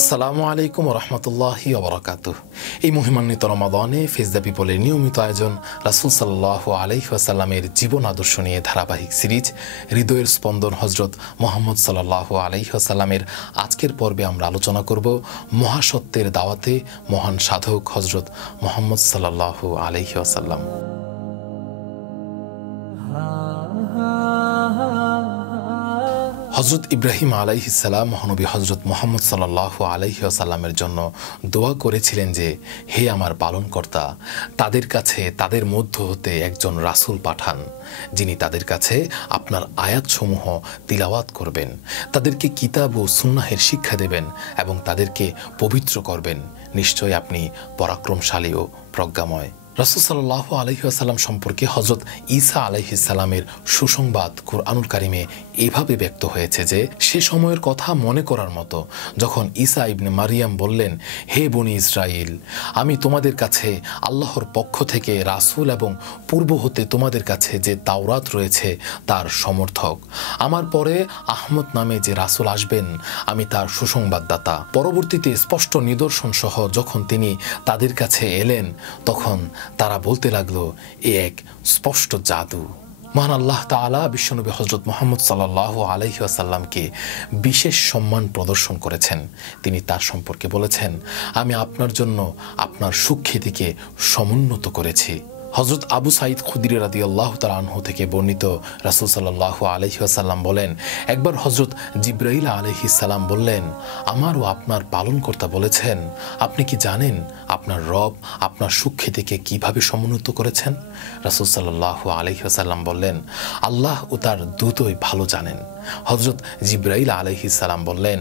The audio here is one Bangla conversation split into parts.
আসসালামু আলাইকুম রহমতুল্লাহি ওবরাকাতুহ। এই মহিমান্বিত রমাদানে ফেজ দ্য পিপলের নিয়মিত আয়োজন রাসূল সাল্লাল্লাহু আলাইহি ওয়াসাল্লামের জীবন আদর্শ নিয়ে ধারাবাহিক সিরিজ হৃদয়ের স্পন্দন হযরত মুহাম্মদ সাল্লাল্লাহু আলাইহি ওয়াসাল্লামের আজকের পর্বে আমরা আলোচনা করব মহাসত্যের দাওয়াতে মহান সাধক হযরত মুহাম্মদ সাল্লাল্লাহু আলাইহি ওয়াসাল্লাম। হযরত ইব্রাহিম আলাইহিস সালাম মহানবী হযরত মুহাম্মদ সাল্লাল্লাহু আলাইহি ওয়াসাল্লামের জন্য দোয়া করেছিলেন যে, হে আমার পালনকর্তা, তাদের কাছে তাদের মধ্য হতে একজন রাসূল পাঠান, যিনি তাদের কাছে আপনার আয়াতসমূহ তিলাওয়াত করবেন, তাদেরকে কিতাব ও সুন্নাহের শিক্ষা দেবেন এবং তাদেরকে পবিত্র করবেন। নিশ্চয় আপনি পরাক্রমশালী ও প্রজ্ঞাময়। রাসূল সাল্লাল্লাহু আলাইহি ওয়াসাল্লাম সম্পর্কে হযরত ঈসা আলাইহিস সালামের সুসংবাদ কুরআনুল কারিমে এভাবে ব্যক্ত হয়েছে যে, সে সময়ের কথা মনে করার মতো যখন ঈসা ইবনে মারিয়াম বললেন, হে বনি ইসরাইল, আমি তোমাদের কাছে আল্লাহর পক্ষ থেকে রাসূল এবং পূর্ব হতে তোমাদের কাছে যে তাওরাত রয়েছে তার সমর্থক। আমার পরে আহমদ নামে যে রাসূল আসবেন, আমি তার সুসংবাদদাতা। পরবর্তীতে স্পষ্ট নিদর্শন সহ যখন তিনি তাদের কাছে এলেন, তখন তারা বলতে লাগলো, এ এক স্পষ্ট জাদু। মহান আল্লাহ তাআলা বিশ্বনবী হযরত মুহাম্মদ সাল্লাল্লাহু আলাইহি ওয়াসাল্লামকে বিশেষ সম্মান প্রদর্শন করেছেন। তিনি তার সম্পর্কে বলেছেন, আমি আপনার জন্য আপনার সুখ্যাতিকে সমুন্নত করেছি। হযরত আবু সাঈদ খুদরি রাদিয়াল্লাহু তাআলা আনহু থেকে বর্ণিত, রাসূল সাল্লাল্লাহু আলাইহি ওয়াসাল্লাম বলেন, একবার হযরত জিবরাইল আলাইহিস সালাম বললেন, আমার ও আপনার পালনকর্তা বলেছেন, আপনি কি জানেন আপনার রব আপনার সুখ্যাতিকে কিভাবে সমুন্নত করেছেন? রাসূল সাল্লাল্লাহু আলাইহি ওয়াসাল্লাম বললেন, আল্লাহ ও তার দূতই ভালো জানেন। হযরত জিবরাইল আলাইহিস সালাম বললেন,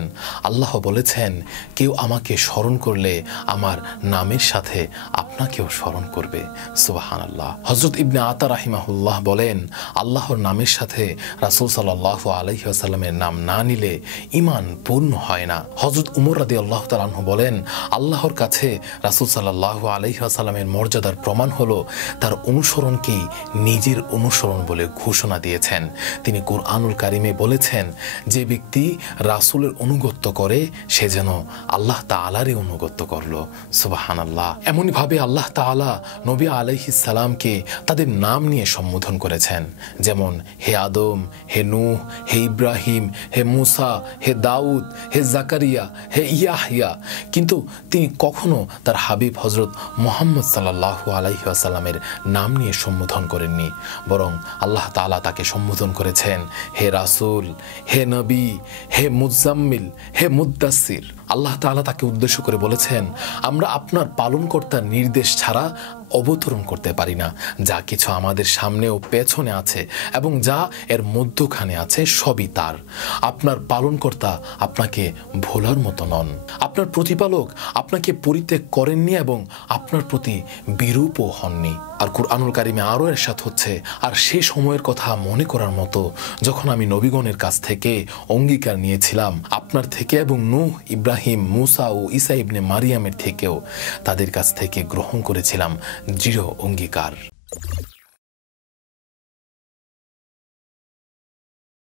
আল্লাহ বলেছেন, কেউ আমাকে স্মরণ করলে আমার নামের সাথে আপনাকেও স্মরণ করবে। সুবহানাল্লাহ। হযরত ইবনে আতা রাহিমাহুল্লাহ বলেন, আল্লাহর নামের সাথে রাসূল সাল্লাল্লাহু আলাইহি ওয়াসাল্লামের নাম না নিলে ঈমান পূর্ণ হয় না। হযরত উমর রাদিয়াল্লাহু তাআলা আনহু বলেন, আল্লাহর কাছে রাসূল সাল্লাল্লাহু আলাইহি ওয়াসাল্লামের মর্যাদার প্রমাণ হলো তার অনুসরণকেই নিজের অনুসরণ বলে ঘোষণা দিয়েছেন। তিনি কুরআনুল কারিমে বলেছেন, যে ব্যক্তি রাসূলের অনুগত্য করে সে যেন আল্লাহ তাআলারই অনুগত্য করল। সুবহানাল্লাহ। এমনই ভাবে আল্লাহ তাআলা নবী আলাইহিস সালামকে তাদের নাম নিয়ে সম্বোধন করেছেন, যেমন হে আদম, হে নূহ, হে ইব্রাহিম, হে মুসা, হে দাউদ, হে জাকারিয়া, হে ইয়াহইয়া। কিন্তু তিনি কখনো তার হাবিব হযরত মুহাম্মদ সাল্লাল্লাহু আলাইহি ওয়াসাল্লামের নাম নিয়ে সম্বোধন করেননি, বরং আল্লাহ তাআলা তাকে সম্বোধন করেছেন, হে রাসূল, হে নবী, হে মুজাম্মিল, হে মুদ্দাসির। আল্লাহ তাআলা তাকে উদ্দেশ্য করে বলেছেন, আমরা আপনার পালনকর্তার নির্দেশ ছাড়া অবতরণ করতে পারি না। যা কিছু আমাদের সামনে ও পেছনে আছে এবং যা এর মধ্যখানে আছে সবই তার। আপনার পালনকর্তা আপনাকে ভোলার মতো নন। আপনার প্রতিপালক আপনাকে পরিত্যাগ করেননি এবং আপনার প্রতি বিরূপও হননি। আর কুরআনুল কারিমে আরও এরশাদ হচ্ছে, আর সে সময়ের কথা মনে করার মতো যখন আমি নবীগণের কাছ থেকে অঙ্গীকার নিয়েছিলাম আপনার থেকে এবং নূহ, ইব্রাহিম, মুসা ও ঈসা ইবনে মারিয়ামের থেকেও তাদের কাছ থেকে গ্রহণ করেছিলাম দৃঢ় অঙ্গীকার।